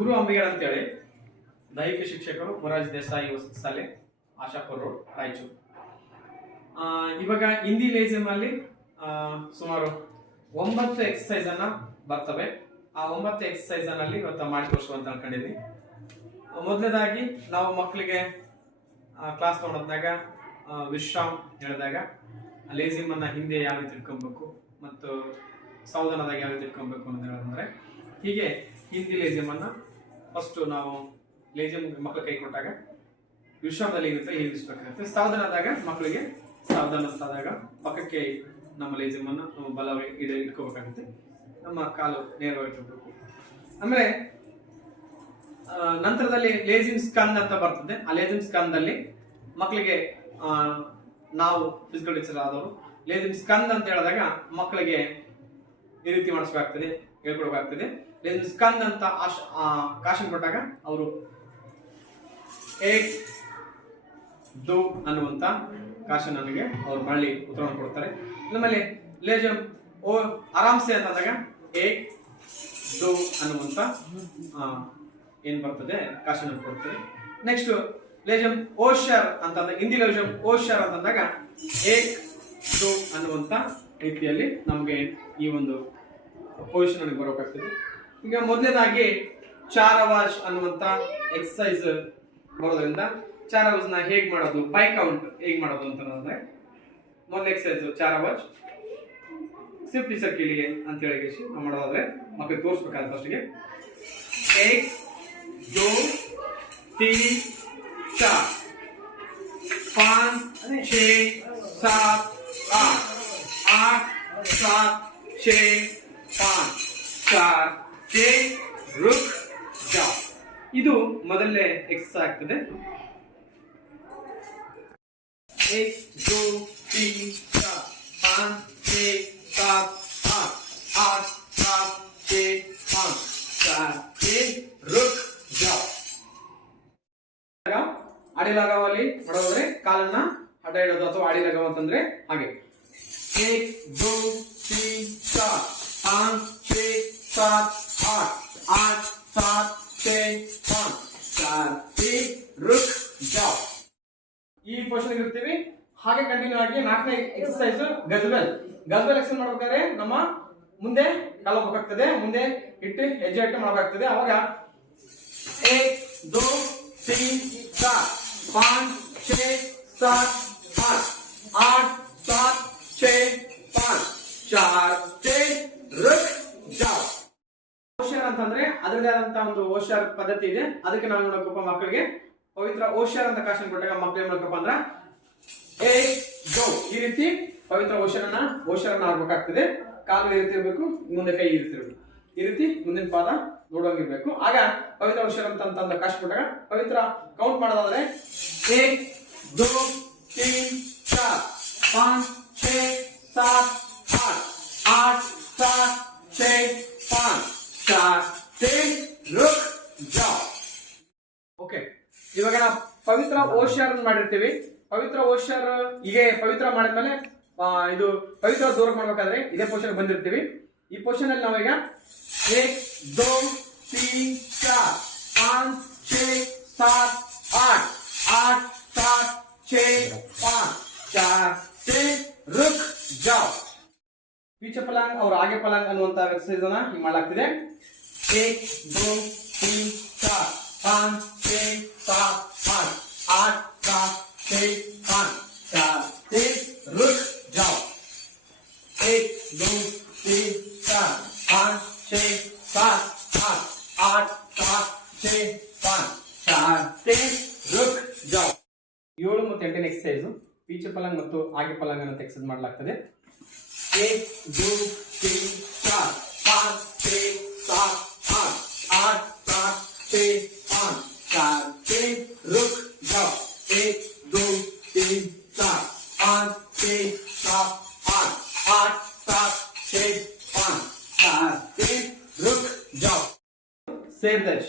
ಗುರು ಅಂಬಿಗರ್ ಅಂತ ಹೇಳಿ ದೈಹಿಕ ಶಿಕ್ಷಕರು ಮೊರಾರ್ಜಿ ದೇಸಾಯಿ ವಸತಿ ಶಾಲೆ ಆಶಾಪುರ ರೋಡ್ ರಾಯಚೂರು. ಇವಾಗ ಹಿಂದಿ ಲೇಸಿಮ್ ಅಲ್ಲಿ ಸುಮಾರು 9 ಎಕ್ಸರ್ಸೈಸ್ ಅನ್ನ ಬರ್ತವೆ. ಆ 9 ಎಕ್ಸರ್ಸೈಸ್ ಅಲ್ಲಿ ಇವತ್ತು ಮಾಡಿ ತೋರಿಸುವಂತ ಅನ್ಕೊಂಡಿದ್ವಿ. ಮೊದಲನೇದಾಗಿ ನಾವು ಮಕ್ಕಳಿಗೆ ಕ್ಲಾಸ್ ತಗೊಂಡಾಗ ವಿಶ್ರಾಮ್ ಹೇಳಿದಾಗ ಲೇಸಿಮ್ ಅನ್ನ ಹಿಂದೆ ಯಾವ ರೀತಿ ಇಟ್ಕೊಬೇಕು ಮತ್ತು ಸಾವಧಾನದಾಗ ಯಾವ ರೀತಿ ಇಟ್ಕೊಬೇಕು ಅಂತ ಹೇಳಿದ್ರೆ, ಹೀಗೆ ಹಿಂದಿ ಲೇಸಿಮ್ ಅನ್ನ ಫಸ್ಟ್ ನಾವು ಲೇಸಿಮ್ ಮಕ್ಕಳ ಕೈ ಕೊಟ್ಟಾಗ ವಿಶ್ರಾಮದಲ್ಲಿ ಇರುತ್ತೆ ಹಿಂದಿಸ್ಬೇಕಾಗುತ್ತೆ. ಸಾವಧಾನದಾಗ ಮಕ್ಕಳಿಗೆ ಸಾವಧಾನ ಅಂತಾದಾಗ ಪಕ್ಕಕ್ಕೆ ನಮ್ಮ ಲೇಸಿಮ್ ಅನ್ನ ಬಲವಾಗಿ ಇಟ್ಕೋಬೇಕಾಗುತ್ತೆ. ನಮ್ಮ ಕಾಲು ನೇರವಾಗಿ ಇಟ್ಕೋಬೇಕು. ಆಮೇಲೆ ನಂತರದಲ್ಲಿ ಲೇಸಿಮ್ ಸ್ಕಂದ್ ಅಂತ ಬರ್ತದೆ. ಆ ಲೇಸಿಮ್ ಸ್ಕಂದಲ್ಲಿ ಮಕ್ಕಳಿಗೆ ನಾವು ಫಿಸಿಕಲ್ ಟೀಚರ್ ಆದವರು ಲೇಸಿಮ್ ಸ್ಕಂದ್ ಅಂತ ಹೇಳಿದಾಗ ಮಕ್ಕಳಿಗೆ ಈ ರೀತಿ ಮಾಡಿಸ್ಬೇಕಾಗ್ತದೆ, ಹೇಳ್ಕೊಡ್ಬೇಕಾಗ್ತದೆ. ಲೇಸಿಮ್ ಸ್ಕಂದ್ ಅಂತ ಕಾಶನ್ ಕೊಟ್ಟಾಗ ಅವರು 1 2 ಅನ್ನುವಂತ ಕಾಶನ್ ನನಗೆ ಅವ್ರು ಮರಳಿ ಉತ್ತರವನ್ನು ಕೊಡ್ತಾರೆ. ಆಮೇಲೆ ಲೇಸಿಮ್ ಓ ಆರಾಮ್ಸೆ ಅಂತಂದಾಗ 1 2 ಅನ್ನುವಂತ ಏನ್ ಬರ್ತದೆ ಕಾಶನ್ ಕೊಡ್ತಾರೆ. ನೆಕ್ಸ್ಟ್ ಲೇಸಿಮ್ ಓಶರ್ ಅಂತಂದ್ರೆ ಹಿಂದಿ ಲೇಸಿಮ್ ಓಶರ್ ಅಂತಂದಾಗ 1 2 ಅನ್ನುವಂತ ರೀತಿಯಲ್ಲಿ ನಮಗೆ ಈ ಒಂದು ಪೊಸಿಷನ್ ನನಗೆ ಬರೋಕಾಗ್ತದೆ. ಈಗ ಮೊದಲನೇದಾಗಿ 4 ಆವಾಜ್ ಅನ್ನುವಂತ ಎಕ್ಸರ್ಸೈಸ್ ಬರೋದ್ರಿಂದ 4 ಆವಾಜ್ ನ ಹೇಗ್ ಮಾಡೋದು, ಬೈ ಕೌಂಟ್ ಹೇಗ್ ಮಾಡೋದು ಅಂತಂದ್ರೆ, ಮೊದಲ ಎಕ್ಸರ್ಸೈಸ್ 4 ಆವಾಜ್ ಸಿಫ್ಟಿ ಸರ್ಕಿಲಿಗೆ ಅಂತ ಹೇಳಿ ನಾವು ಮಾಡೋದಾದ್ರೆ ಮಕ್ಕಳಿಗೆ ತೋರಿಸ್ಬೇಕಾದ್ರೆ ಫಸ್ಟ್ಗೆ 1 2 3 4 5 6 7 8 8 7 6 5 4 6 रुक जाओ. ಇದು ಮೊದಲನೇ ಎಕ್ಸರ್ಸೈಸ್ ಆಗ್ತದೆ. 1 2 3 4 5 6 7 8 8 7 6 5 4 6 रुक जाओ. ಆಡಿ ಲಗಾವಲ್ಲಿ ಮಾಡೋದ್ರೆ ಕಾಲನ್ನ ಅಡ್ಡ ಇಡೋದು ಅಥವಾ ಆಡಿ ಲಗಾವ ಅಂತಂದ್ರೆ ಹಾಗೆ 1 2 3 4 5 6 7 8 8 7 6 5 4 3 रुक जाओ. ಈ ಪೊಸಿಷನ್ ಇರ್ತೀವಿ. ಹಾಗೆ ಕಂಟಿನ್ಯೂ ಆಗಿ 4ನೇ ಎಕ್ಸರ್ಸೈಸ್ ಗಜ್ಬೆಲ್ ಎಕ್ಸರ್ಸೈಸ್ ಮಾಡಬೇಕಾದ್ರೆ ನಮ್ಮ ಮುಂದೆ ಕಾಲು ಹೋಗಬೇಕಾಗ್ತದೆ, ಮುಂದೆ ಇಟ್ಟು ಹೆಜ್ಜೆ ಇಟ್ಟು ಮಾಡಬೇಕಾಗ್ತದೆ. ಅವಾಗ 1 2 3 4 5 6 7 8 8 7 6 5 4 3 रुक जाओ. ಓಶರ್ ಅಂತಂದ್ರೆ ಅದರದೇ ಆದಂತ ಒಂದು ಓಶರ್ ಪದ್ಧತಿ ಇದೆ. ಅದಕ್ಕೆ ನಾವು ನೋಡಕಪ್ಪ ಮಕ್ಕಳಿಗೆ ಪವಿತ್ರ ಓಶರ್ ಅಂತ ಕಾಶನ್ ಕೊಟ್ಟಾಗ ಮಕ್ಕಳು ನೋಡಕಪ್ಪ ಅಂದ್ರ 1 2 ಈ ರೀತಿ ಪವಿತ್ರ ಓಶರನ್ನ ಆಡ್ಬೇಕಾಗ್ತದೆ. ಕಾಲು ಈ ರೀತಿ ಇರಬೇಕು, ಮುಂದೆ ಕೈ ಈ ರೀತಿ ಇರಬೇಕು, ಈ ರೀತಿ ಮುಂದಿನ ಪಾದ ನೋಡೋಂಗಿರ್ಬೇಕು. ಆಗ ಪವಿತ್ರ ಓಶರ್ ಅಂತ ಕಾಶ್ ಕೊಟ್ಟಾಗ ಪವಿತ್ರ ಕೌಂಟ್ ಮಾಡೋದಾದ್ರೆ 1 2 3 4 5 6 7 8 8 7 6 5 4 3 रुक जाओ. ಓಕೆ, ಇವಾಗ ನಾವು ಪವಿತ್ರ ಓಶರ್ ಮಾಡಿರ್ತೀವಿ. ಪವಿತ್ರ ಓಶರ್ ಹೀಗೆ ಪವಿತ್ರ ಮಾಡಿದ್ಮೇಲೆ ಇದು ಪವಿತ್ರ ದೂರ ಮಾಡ್ಬೇಕಾದ್ರೆ ಇದೇ ಪೋಷನ್ ಬಂದಿರ್ತೀವಿ. ಈ ಪೋಷನ್ ಅಲ್ಲಿ ನಾವೀಗ 1 2 3 4 5 6 7 8 8 7 6 5 4 3 रुक जाओ. पीछे पलंग और आगे पलंग ಅನ್ನುವಂತ ಎಕ್ಸರ್ಸೈಸ್ ಅನ್ನ ಹೀಗೆ ಮಾಡಲಾಗ್ತಿದೆ. 1 2 3 4 5 6 7 8 8 7 6 5 4 3 रुक जाओ. 1 2 3 4 5 6 7 8 8 7 6 5 4 3 रुक जाओ. 7 ಮತ್ತು 8ನೇ ಎಕ್ಸರ್ಸೈಸ್ ಪೀಚೆ ಪಲಂಗ್ ಮತ್ತು ಆಗೆ ಪಲಂಗ್ ಅಂತ ಎಕ್ಸರ್ಸೈಸ್ ಮಾಡಲಾಗ್ತದೆ. 1 2 3 4 5 6 7 8 8 7 6 5 4 3 रुक जाओ. 1 2 3 4 5 6 7 8 8 7 6 5 4 3 रुक जाओ. Save that.